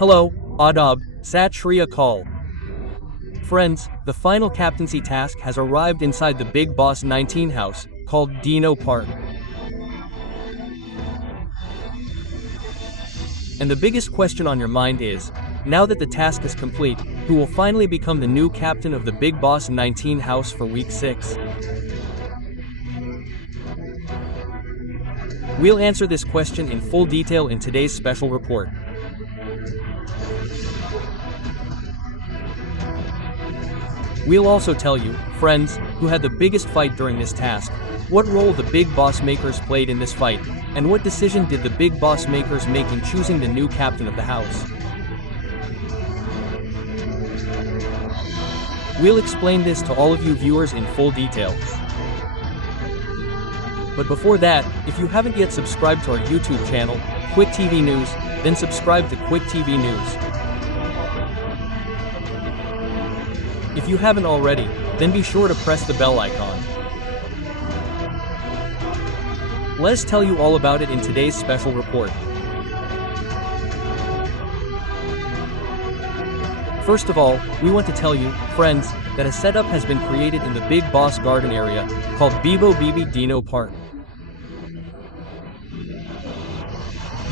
Hello, Adab, Sat Shri Akal. Friends, the final captaincy task has arrived inside the Bigg Boss 19 house, called Dino Park. And the biggest question on your mind is, now that the task is complete, who will finally become the new captain of the Bigg Boss 19 house for week 6? We'll answer this question in full detail in today's special report. We'll also tell you, friends, who had the biggest fight during this task, what role the Bigg Boss makers played in this fight, and what decision did the Bigg Boss makers make in choosing the new captain of the house. We'll explain this to all of you viewers in full detail. But before that, if you haven't yet subscribed to our YouTube channel, Quick TV News, then subscribe to Quick TV News. If you haven't already, then be sure to press the bell icon. Let's tell you all about it in today's special report. First of all, we want to tell you, friends, that a setup has been created in the Bigg Boss garden area, called Bibo Bibi Dino Park.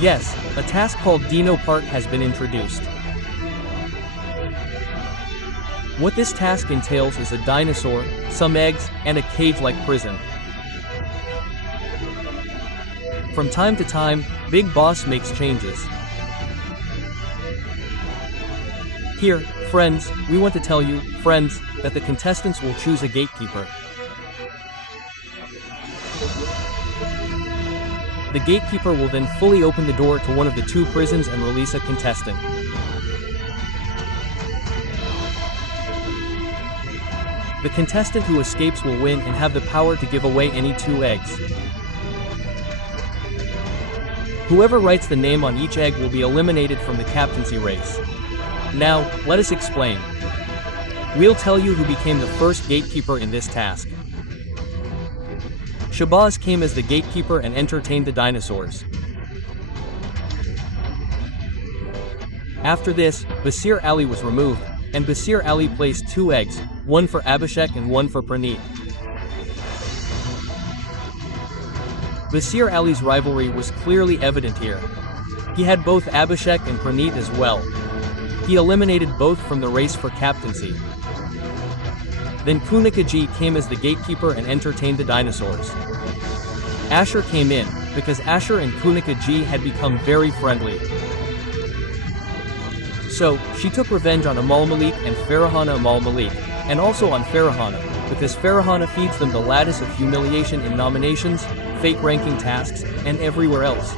Yes, a task called Dino Park has been introduced. What this task entails is a dinosaur, some eggs, and a cage-like prison. From time to time, Bigg Boss makes changes. Here, friends, we want to tell you, friends, that the contestants will choose a gatekeeper. The gatekeeper will then fully open the door to one of the two prisons and release a contestant. The contestant who escapes will win and have the power to give away any 2 eggs. Whoever writes the name on each egg will be eliminated from the captaincy race. Now, let us explain. We'll tell you who became the first gatekeeper in this task. Shabazz came as the gatekeeper and entertained the dinosaurs. After this, Basir Ali was removed, and Basir Ali placed 2 eggs, one for Abhishek and one for Praneet. Basir Ali's rivalry was clearly evident here. He had both Abhishek and Praneet as well. He eliminated both from the race for captaincy. Then Kunika G came as the gatekeeper and entertained the dinosaurs. Asher came in, because Asher and Kunika G had become very friendly. So, she took revenge on Amaal Malik and Farahana Amaal Malik, and also on Farahana, because Farahana feeds them the lattice of humiliation in nominations, fake ranking tasks, and everywhere else.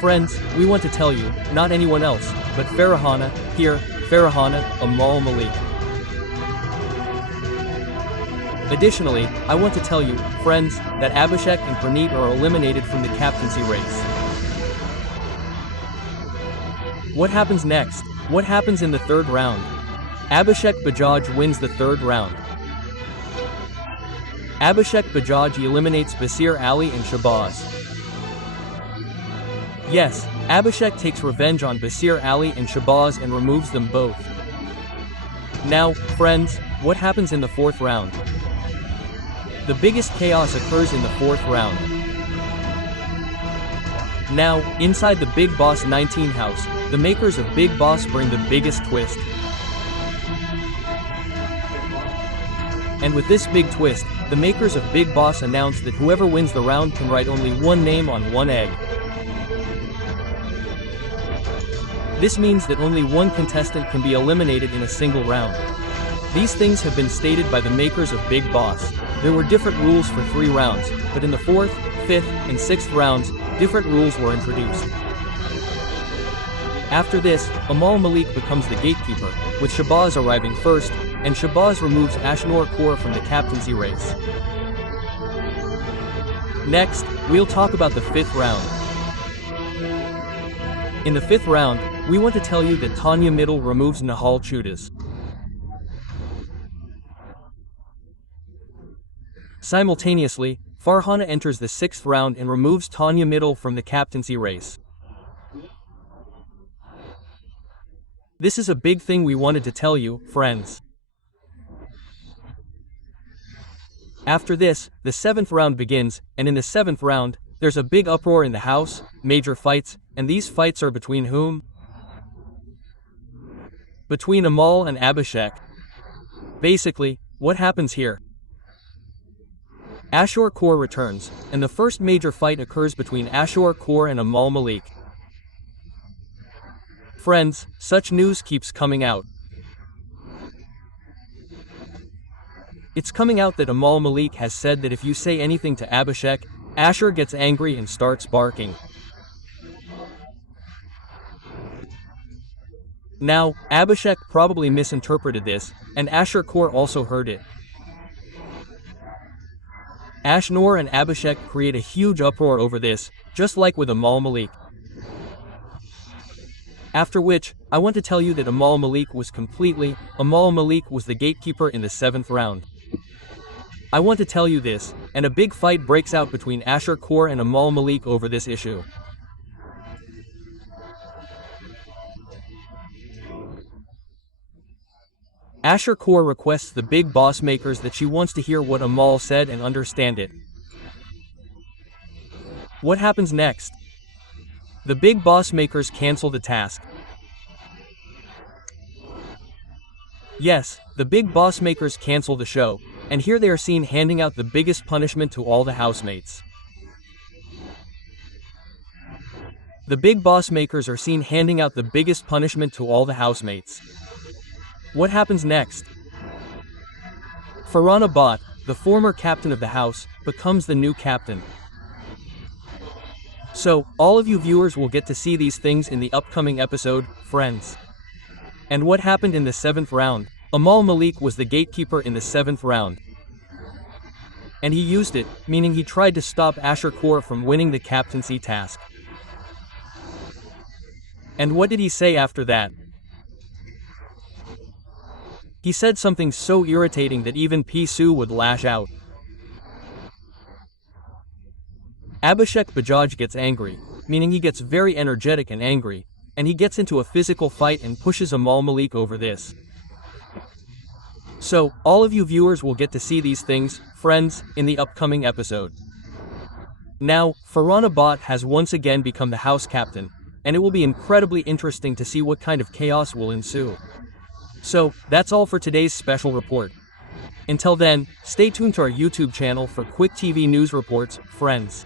Friends, we want to tell you, not anyone else, but Farahana, here, Farahana, Amaal Malik. Additionally, I want to tell you, friends, that Abhishek and Praneet are eliminated from the captaincy race. What happens next? What happens in the 3rd round? Abhishek Bajaj wins the 3rd round. Abhishek Bajaj eliminates Basir Ali and Shabazz. Yes, Abhishek takes revenge on Basir Ali and Shabazz and removes them both. Now, friends, what happens in the 4th round? The biggest chaos occurs in the 4th round. Now, inside the Bigg Boss 19 house, the makers of Bigg Boss bring the biggest twist. And with this big twist, the makers of Bigg Boss announce that whoever wins the round can write only one name on one egg. This means that only one contestant can be eliminated in a single round. These things have been stated by the makers of Bigg Boss. There were different rules for 3 rounds, but in the 4th, 5th, and 6th rounds, different rules were introduced. After this, Amaal Malik becomes the gatekeeper, with Shabazz arriving first, and Shabazz removes Ashneer Kaur from the captaincy race. Next, we'll talk about the 5th round. In the 5th round, we want to tell you that Tanya Middle removes Nahal Chudas. Simultaneously, Farhana enters the 6th round and removes Tanya Mittal from the captaincy race. This is a big thing we wanted to tell you, friends. After this, the 7th round begins, and in the 7th round, there's a big uproar in the house, major fights, and these fights are between whom? Between Amaal and Abhishek. Basically, what happens here? Ashur Kaur returns, and the first major fight occurs between Ashur Kaur and Amaal Malik. Friends, such news keeps coming out. It's coming out that Amaal Malik has said that if you say anything to Abhishek, Ashur gets angry and starts barking. Now, Abhishek probably misinterpreted this, and Ashur Kaur also heard it. Ashnoor and Abhishek create a huge uproar over this, just like with Amaal Malik. After which, I want to tell you that Amaal Malik was the gatekeeper in the 7th round. I want to tell you this, and a big fight breaks out between Ashur Kaur and Amaal Malik over this issue. Ashur Kaur requests the Bigg Boss makers that she wants to hear what Amaal said and understand it. What happens next? The Bigg Boss makers cancel the task. Yes, the Bigg Boss makers cancel the show, and here they are seen handing out the biggest punishment to all the housemates. The Bigg Boss makers are seen handing out the biggest punishment to all the housemates. What happens next? Farhana Bhatt, the former captain of the house, becomes the new captain. So, all of you viewers will get to see these things in the upcoming episode, friends. And what happened in the 7th round? Amaal Malik was the gatekeeper in the 7th round. And he used it, meaning he tried to stop Ashur Kaur from winning the captaincy task. And what did he say after that? He said something so irritating that even Pisu would lash out. Abhishek Bajaj gets angry, meaning he gets very energetic and angry, and he gets into a physical fight and pushes Amaal Malik over this. So, all of you viewers will get to see these things, friends, in the upcoming episode. Now, Farhana Bhatt has once again become the house captain, and it will be incredibly interesting to see what kind of chaos will ensue. So, that's all for today's special report. Until then, stay tuned to our YouTube channel for quick TV news reports, friends.